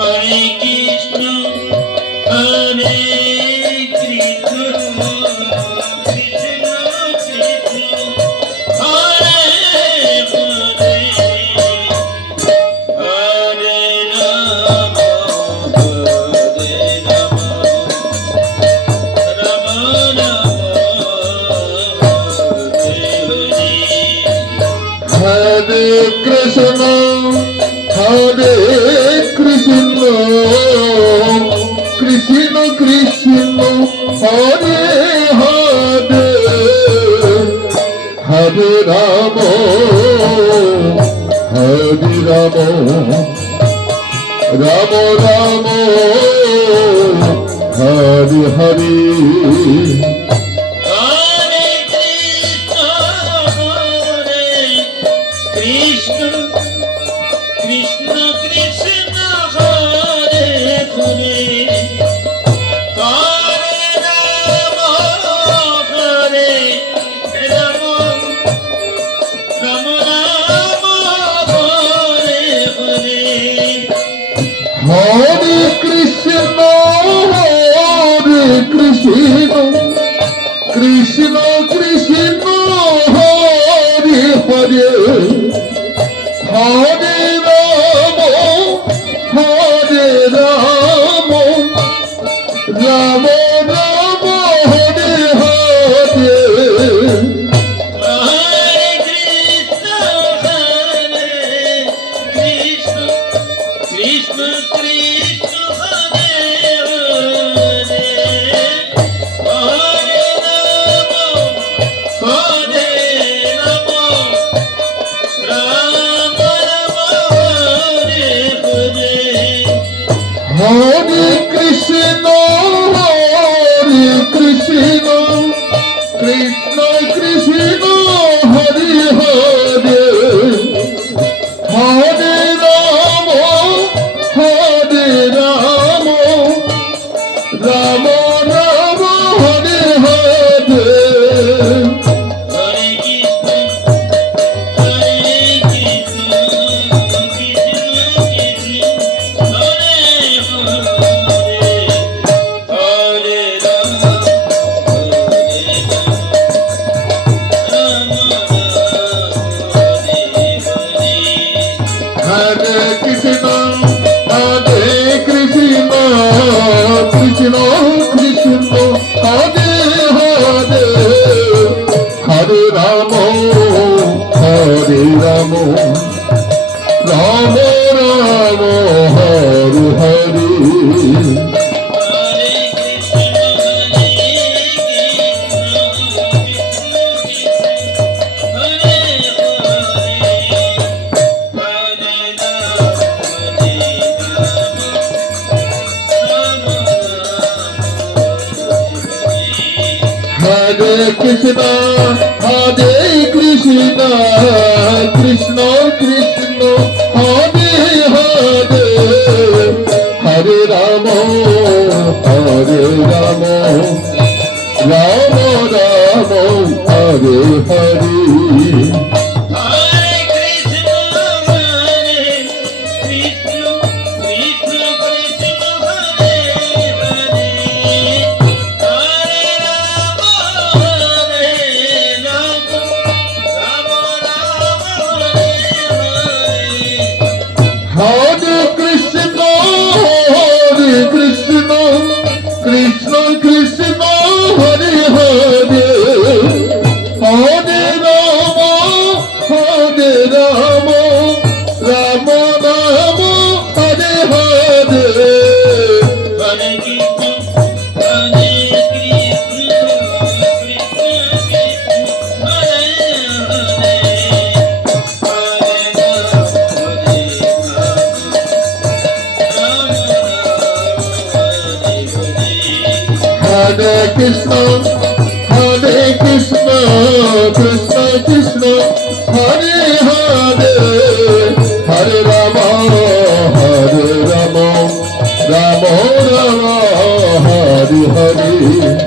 Hare Krishna, Hare Krishna, Krishna Krishna, Hare Hare, Hare Rama, Hare Rama, Rama Rama, Hare Hare. Hare Krishna, Hare Krishna, Krishna Krishna, Hare Hare, Hare Rama, Hare Rama, Rama Rama, Hare Hare. Krishna, Krishna Krishna, Hare Hare, Hare Rama, Hare Rama, Rama Rama, Hare Hare. Hare Krishna, Hare Krishna, Krishna Krishna, Hare Hare, Hare Rama, Hare Rama, Rama Rama, Hare Hare. Hare Krishna, Hare Krishna, Krishna Krishna, Hare Hare, Hare Rama, Hare Rama, Rama Rama, Hare Hare. Hare Krishna, Hare Krishna, Krishna Krishna, Hare Hare, Hare Rama, Hare Rama, Rama Rama, Hare Hare. Hare Krishna, Hare Krishna, Krishna Krishna, Hare Hare, Hare Rama, Hare Rama, Rama Rama, Hare Hare. Hare Krishna, Hare Krishna, Krishna Krishna, Hare Hare, Hare Rama, Hare Rama, Rama Rama, Hare Hare. Hare Krishna, Hare Krishna, Hare Hare Krishna, Hare Krishna, Krishna Krishna, Hare Hare, Hare Rama, Hare Rama, Rama Rama, Hare Hare. Hare Krishna, Hare Krishna, Krishna Krishna, Hare Hare, Hare Rama, Hare Rama, Rama Rama, Hare Hare. Hare Krishna, Hare Krishna, Krishna Krishna, Hare Hare, Hare Rama, Hare Rama, Rama Rama, Hare Hare. Hare Krishna, Hare Krishna, Krishna Krishna, Hare Hare, Hare Rama, Hare Rama, Rama Rama, Hare Hare. Hare Krishna, Hare Krishna, Krishna Krishna, Hare Hare, Hare Rama, Hare Rama, Rama Rama, Hare Hare.